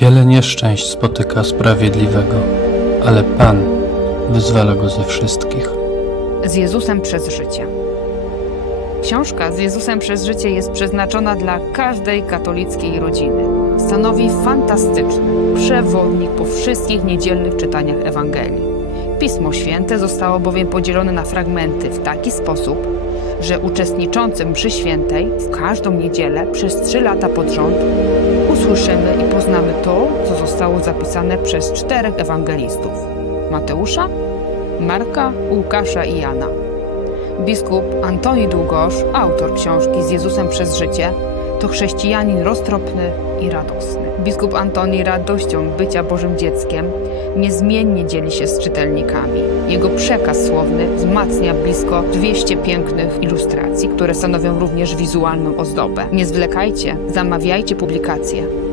Wiele nieszczęść spotyka sprawiedliwego, ale Pan wyzwala go ze wszystkich. Z Jezusem przez życie. Książka z Jezusem przez życie jest przeznaczona dla każdej katolickiej rodziny. Stanowi fantastyczny przewodnik po wszystkich niedzielnych czytaniach Ewangelii. Pismo Święte zostało bowiem podzielone na fragmenty w taki sposób, że uczestniczący mszy świętej w każdą niedzielę przez trzy lata pod rząd usłyszymy i poznamy to, co zostało zapisane przez czterech ewangelistów: Mateusza, Marka, Łukasza i Jana. Biskup Antoni Długosz, autor książki z Jezusem przez życie, to chrześcijanin roztropny i radosny. Biskup Antoni radością bycia Bożym dzieckiem niezmiennie dzieli się z czytelnikami. Jego przekaz słowny wzmacnia blisko 200 pięknych ilustracji, które stanowią również wizualną ozdobę. Nie zwlekajcie, zamawiajcie publikacje.